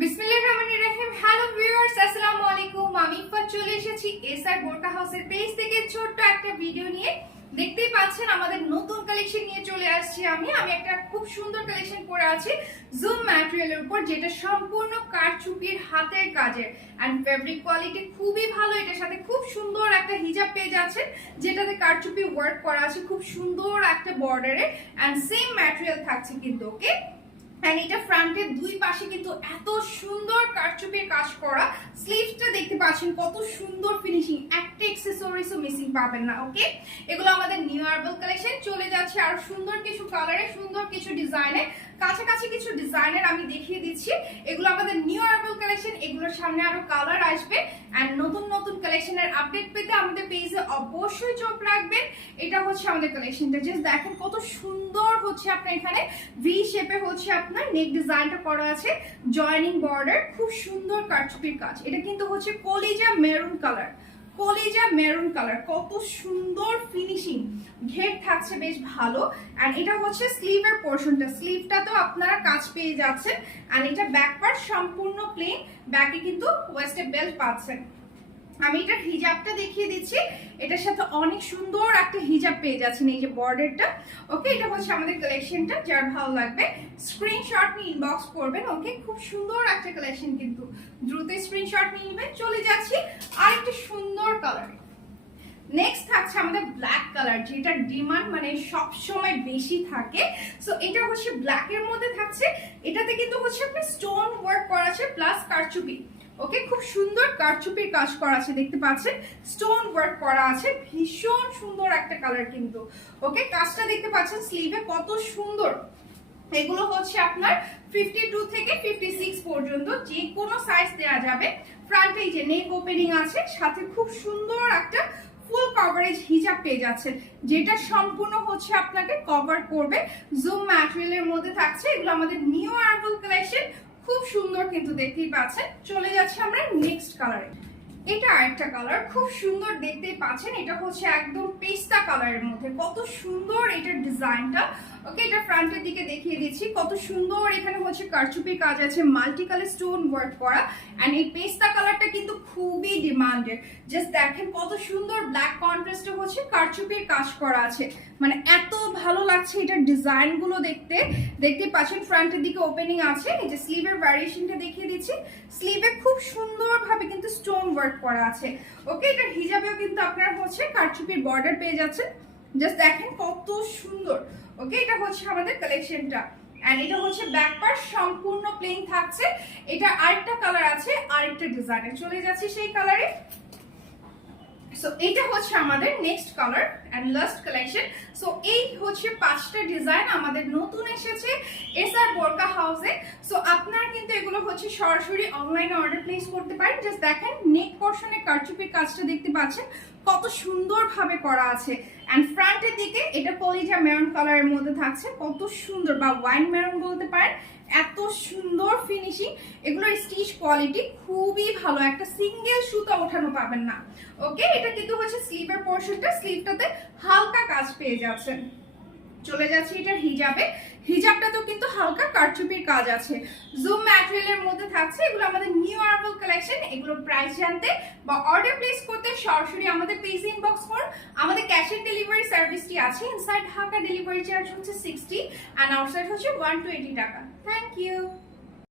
বিসমিল্লাহিররহমানিররহিম। Hello viewers, আসসালামু আলাইকুম। আমি ইফাত চলে এসেছি এসআর বোরকা হাউসের পেজ থেকে ছোট্ট একটা ভিডিও নিয়ে। দেখতেই পাচ্ছেন আমাদের নতুন কালেকশন নিয়ে চলে আসছি। আমি একটা খুব সুন্দর কালেকশন পরে আছি জুম ম্যাটেরিয়ালের উপর, যেটা সম্পূর্ণ কারচুপির হাতের কাজের এন্ড ফেব্রিক কোয়ালিটি খুবই ভালো। এটার সাথে খুব সুন্দর একটা হিজাব পেয়ে যাচ্ছেন, যেটাতে কারচুপি ওয়ার্ক করা আছে খুব সুন্দর একটা বর্ডারে এন্ড সেম ম্যাটেরিয়াল থাকছে কিন্তু। ওকে, এন্ড এটা ফ্রন্টের দুই পাশে কিন্তু এত সুন্দর কারচুপির কাজ করা। স্লিভসটা দেখতে পাচ্ছেন কত সুন্দর ফিনিশিং, একটা অ্যাকসেসরিজও মিসিং পাবেন না। ওকে, এগুলো আমাদের নিউ আরবাল কালেকশন। চলে যাচ্ছে আর সুন্দর কিছু কালারে, সুন্দর কিছু ডিজাইনে, কাছাকাছি কিছু ডিজাইনের আমি দেখিয়ে দিচ্ছি। এগুলো আমাদের নিউ আরবাল কালেকশন। এগুলোর সামনে আরো কালার আসবে এন্ড নতুন নতুন কালেকশনের আপডেট পেতে আমাদের পেজে অবশ্যই চোখ রাখবেন। এটা হচ্ছে আমাদের কালেকশনটা, জাস্ট দেখেন কত সুন্দর হচ্ছে। আপনার এখানে ভি শেপে হচ্ছে আপনার নেক ডিজাইনটা করা আছে, জয়েনিং বর্ডার, খুব সুন্দর কারচুপির কাজ। এটা কিন্তু হচ্ছে কলিজা মেরুন কালার, কলিজা মেরুন কালার, কত সুন্দর ফিনিশিং। ঘের থাকছে বেশ ভালো। এন্ড এটা হচ্ছে স্লিভের পোরশনটা, স্লিভটা তো আপনারা কাজ পেয়ে যাচ্ছেন। এন্ড এটা ব্যাক পার্ট সম্পূর্ণ প্লেন, ব্যাকে কিন্তু ওয়েস্টে বেল্ট পাচ্ছেন। আমি এটার হিজাবটা দেখিয়ে দিচ্ছি। এটার সাথে অনেক সুন্দর একটা হিজাব পেয়ে যাচ্ছেন, এই যে বর্ডারটা। ওকে, এটা হচ্ছে আমাদের কালেকশনটা। যার ভালো লাগবে স্ক্রিনশট নিয়ে ইনবক্স করবেন। ওকে, খুব সুন্দর একটা কালেকশন কিন্তু, দ্রুত স্ক্রিনশট নিয়ে নেবেন। চলে যাচ্ছি আরেকটা সুন্দর কালার। নেক্সট থাকছে আমাদের ব্ল্যাক কালার, যেটা ডিমান্ড মানে সব সময় বেশি থাকে। সো এটা হচ্ছে ব্ল্যাক এর মধ্যে থাকছে। এটাতে কিন্তু হচ্ছে আপনার স্টোন ওয়ার্ক করা আছে প্লাস কারচুপি। ওকে, খুব সুন্দর কারচুপির কাজ করা আছে, দেখতে পাচ্ছেন স্টোন ওয়ার্ক করা আছে, ভীষণ সুন্দর একটা কালার কিন্তু। ওকে, কাজটা দেখতে পাচ্ছেন স্লিভে কত সুন্দর। এগুলো হচ্ছে আপনার 52 থেকে 56 পর্যন্ত যে কোনো সাইজ দেওয়া যাবে। ফ্রন্টে যে নেক ওপেনিং আছে, সাথে খুব সুন্দর একটা ফুল কভারেজ হিজাব পেয়ে যাচ্ছেন, যেটা সম্পূর্ণ হচ্ছে আপনাকে কভার করবে। জুম ম্যাটেরিয়ালের মধ্যে থাকছে। এগুলো আমাদের নিউ আরবাল কালেকশন, খুব সুন্দর কিন্তু, দেখতেই পাচ্ছেন। চলে যাচ্ছে আমরা নেক্সট কালারে। এটা আরেকটা কালার, খুব সুন্দর, দেখতেই পাচ্ছেন। এটা হচ্ছে একদম পেস্তা কালারের মধ্যে, কত সুন্দর এটার ডিজাইনটা। ওকে, এটা ফ্রন্টের দিকে দেখিয়ে দিচ্ছি, কত সুন্দর। এখানে হচ্ছে কারচুপির কাজ আছে, মাল্টি কালার স্টোন ওয়ার্ক করা। এন্ড এই পেস্তা কালারটা কিন্তু খুবই ডিমান্ডেড। জাস্ট দেখেন কত সুন্দর ব্ল্যাক কন্ট্রাস্টে হচ্ছে কারচুপির কাজ করা আছে, মানে এত ভালো লাগছে এটার ডিজাইন গুলো দেখতে। দেখতে পাচ্ছেন ফ্রন্টের দিকে ওপেনিং আছে। এই যে স্লিভের ভ্যারিয়েশনটা দেখিয়ে দিচ্ছি, স্লিভে খুব সুন্দর ভাবে কিন্তু স্টোন ওয়ার্ক করা আছে। ওকে, এটা হিজাবেও কিন্তু আপনারা হচ্ছে কারচুপির বর্ডার পেয়ে যাচ্ছেন, জাস্ট দেখেন কত সুন্দর। ওকে, এটা হচ্ছে আমাদের কালেকশনটা। এন্ড এটা হচ্ছে ব্যাক পার্ট সম্পূর্ণ প্লেন থাকছে। এটা আরেকটা কালার আছে, আরেকটা ডিজাইনে। চলে যাচ্ছে সেই কালারে। সো এটা হচ্ছে আমাদের next colour and last collection. So এই হচ্ছে 5টা ডিজাইন আমাদের নতুন এসেছে এসআর বোরকা হাউসে। সো আপনারা কিন্তু এগুলো হচ্ছে সরাসরি অনলাইনে অর্ডার প্লেস করতে পারেন। জাস্ট দেখেন নেক পোরশনে কারচুপির কাজটা দেখতে পাচ্ছেন কত সুন্দর ভাবে করা আছে। এন্ড ফ্রন্টের দিকে এটা কলিজা মেরুন কালারের মধ্যে থাকছে, কত সুন্দর, বা ওয়াইন মেরুন বলতে পারেন। এত সুন্দর ফিনিশিং, এগুলোর স্টিচ কোয়ালিটি খুবই ভালো, একটা সিঙ্গেল সুতা ওঠানো পাবেন না। ওকে, এটা কিন্তু হচ্ছে স্লিভের পোরশনটা, স্লিভটাতে হালকা কাজ পেয়ে যাচ্ছেন। চলে যাচ্ছে এটার হিজাবে। হিজাবটাতেও কিন্তু হালকা কারচুপির কাজ আছে, জুম ম্যাটেরিয়ালের মধ্যে থাকছে। এগুলো আমাদের নিউ আরবাল কালেকশন। এগুলোর প্রাইস জানতে বা অর্ডার প্লেস করতে সরাসরি আমাদের পেজে ইনবক্স করুন। আমাদের ক্যাশ অন ডেলিভারি সার্ভিসটি আছে। ইনসাইড ঢাকা ডেলিভারি চার্জ হচ্ছে 60 এন্ড আউটসাইড হচ্ছে 120 টাকা। Thank you.